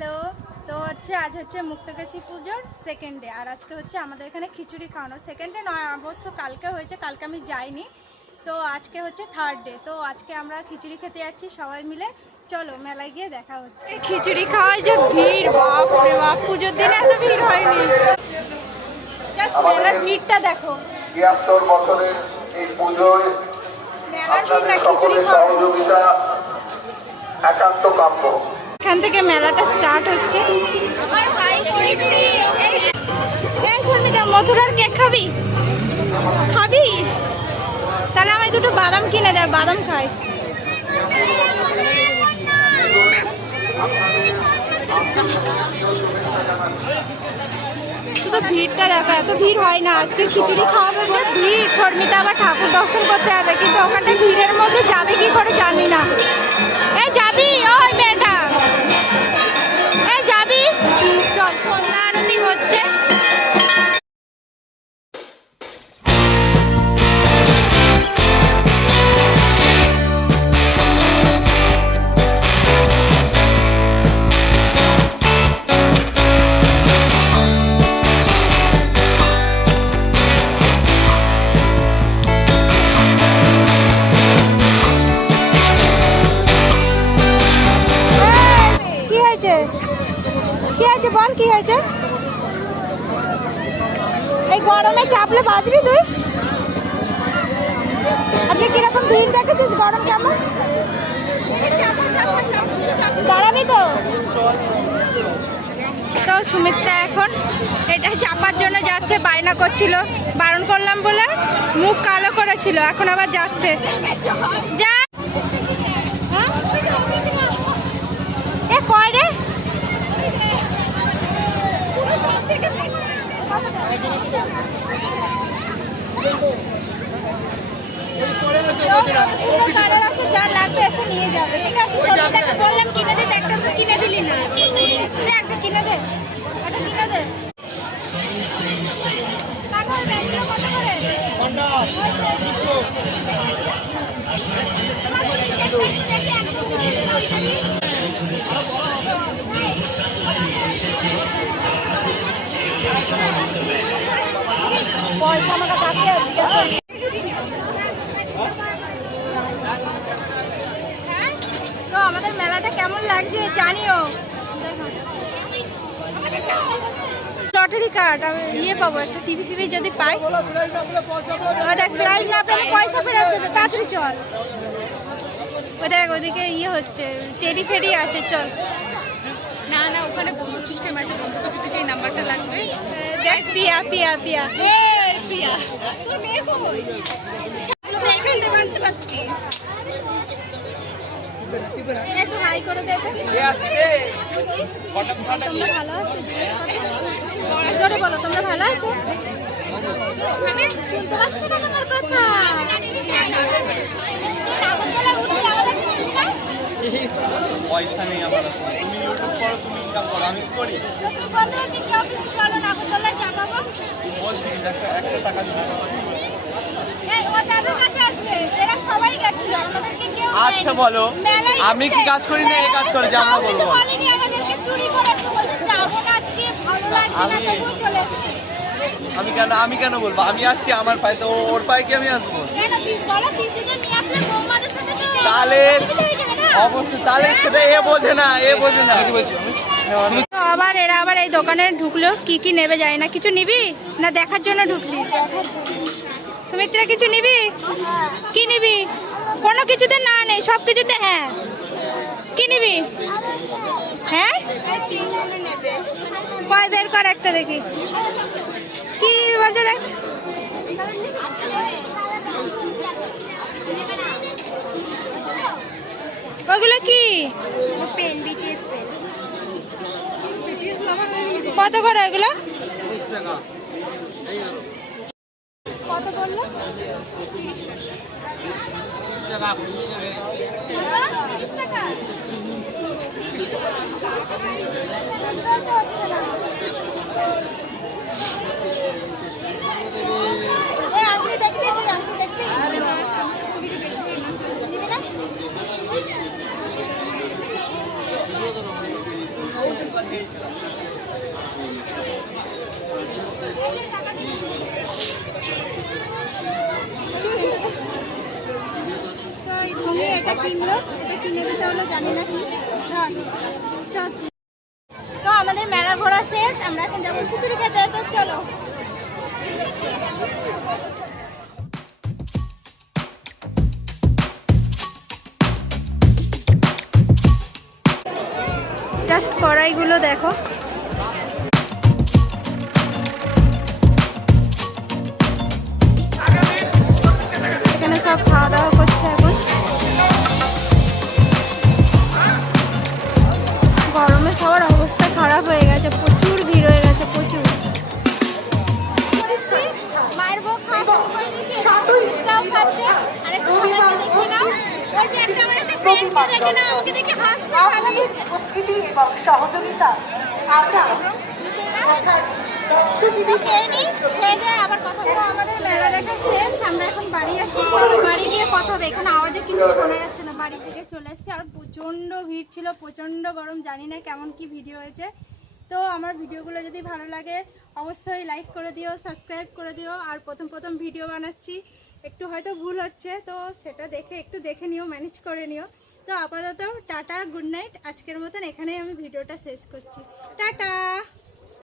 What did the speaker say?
Hello. তো আজ মুক্তকেশী পুজোর সেকেন্ড ডে, আর আজকে আমাদের এখানে খিচুড়ি খাওয়ানো। সেকেন্ড ডে নয়, অবশ্য কালকে হয়েছে, কালকে আমি যাইনি। তো আজকে থার্ড ডে। তো আজকে আমরা খিচুড়ি খেতে যাচ্ছি সবাই মিলে। চলো মেলায় গিয়ে দেখা হচ্ছে। খিচুড়ি খাওয়ায় যে ভিড়, বাপ রে বাপ, পুজোর দিনে এত ভিড় হয়নি। জাস্ট মেলার ভিড়টা দেখো। ৭২ বছরের এই পুজোয় মেলার ভিড় না খিচুড়ি খাওয়া একান্ত কাম্য। এখান থেকে মেলাটা স্টার্ট হচ্ছে। মথুরার কেক খাবি? তাহলে আমায় দুটো বাদাম কিনে দেয়, বাদাম খাই। শুধু ভিড়টা দেখো, এত ভিড় হয় না। আজকে খিচুড়ি খাওয়াবে যে ভিড়, শর্মিতা আবার ঠাকুর দর্শন করতে হবে, কিন্তু ওখানটা ভিড়ের মধ্যে যাবে কি করে জানি না। এই যাবি? ওই মেয়েটা যাবি? চল, সন্ধ্যা আরতি হচ্ছে। বল কি হয়েছে? এই গরমে চাপলে বাঁচবি তুই? আজকে কিরকম ভিড় দেখেছিস? গরম কেমন? দাঁড়াবি তো? তো সুমিত্রা এখন এটা চাপার জন্য যাচ্ছে, বায়না করছিল, বারণ করলাম বলে মুখ কালো করেছিল, এখন আবার যাচ্ছে। যা এ কয় রে। যার লাগবে এসে নিয়ে যাবে, ঠিক আছে? সন্ধ্যাকে বললাম কিনে দিতে, একটা তো কিনে দিলি না। একটা কিনে দে, একটা কিনে দে। পয়সা আমার কাছে আছে। তো আমাদের মেলাটা কেমন লাগছে জানিও। লটারি কার্ড ইয়ে পাবো, একটা টিভি ফিভি যদি পাই। দেখ প্রাইজ না পেলে পয়সা ফেরত দেবে, তাড়াতাড়ি চল। দেখ ওদিকে ইয়ে হচ্ছে, টেডি ফেডি আছে, চল। না না, ওখানে বন্ধু সিস্টেম আছে, বন্ধু কপি থেকে এই নাম্বারটা লাগবে। দেখ পিয়া পিয়া পিয়া প্রিয়া, তোর মেয়ে কই? এখানে বানতে পারছিস? একটু হাই করে দে। তোমরা ভালো আছো? জোরে বলো, তোমরা ভালো আছো? শুনতে পাচ্ছ না তোমার কথা? পয়সা নেই আমার, তুমি ইউটিউব করো, তুমি ইনকাম করো, আমি কি করি? বলছি একটা টাকা দিবে। আচ্ছা বলো, আমি কি কাজ করি না এই কাজ করে যে আমরা বলবো? আমি কেন বলবো? আমি আসছি, আমার পায়ে তো ওর পায়ে কি আমি আসবো? তাহলে অবশ্যই, তাহলে সেটা এ বোঝে না। আবার এরা আবার এই দোকানে ঢুকলো, কি কি নেবে যায় না। কিছু নিবি না দেখার জন্য ঢুকলি? সুমিত্রা কিছু নিবি? কি নিবি? কোনো কিছুতে না নেই, সব কিছুতে হ্যাঁ। কি নিবি? হ্যাঁ কয় বের কর একটা দেখি। কি বলছে দেখ। ওগুলো কি? কত করে এগুলো? কত বললো? আপনি দেখবি, আপনি দেখবি। তো এই ভঙ্গি এটা কিনলো, এটা কিনে দিতে হলো জানি না কি। চল তো আমাদের মেলা ঘোরা শেষ, আমরা এখন যাবো খিচুড়ি খেতে। তো চলো। জাস্ট কড়াইগুলো দেখো, এখানে সব খাওয়া দাওয়া করছে এখন। গরমে সবার অবস্থা খারাপ হয়ে গেছে, প্রচুর ভিড় হয়ে গেছে, প্রচুর। মায়ের বউ খাওয়া শুরু করে দিয়েছে, সুমিত্রাও খাচ্ছে। আর একটু সবাইকে দেখি না, ওই যে একটা আমার একটা ফ্রেন্ডকে দেখে না, আমাকে দেখে হাসছে খালি। উপস্থিতি এবং সহযোগিতা আমরা খেয়ে নিই, খেয়ে দিয়ে আবার কথা বলবো। আমাদের মেলা দেখা শেষ, আমরা এখন বাড়ি যাচ্ছি। চলো বাড়ি গিয়ে কথা হবে, এখানে আওয়াজে কিছু শোনা যাচ্ছে না। বাড়ি থেকে চলে এসেছি, আর প্রচণ্ড ভিড় ছিল, প্রচণ্ড গরম, জানি না কেমন কি ভিডিও হয়েছে। তো আমার ভিডিওগুলো যদি ভালো লাগে অবশ্যই লাইক করে দিও, সাবস্ক্রাইব করে দিও। আর প্রথম ভিডিও বানাচ্ছি, একটু হয়তো ভুল হচ্ছে, তো সেটা একটু দেখে নিও, ম্যানেজ করে নিও। তো আপাতত টাটা, গুড নাইট। আজকের মতন এখানেই আমি ভিডিওটা শেষ করছি। টাটা।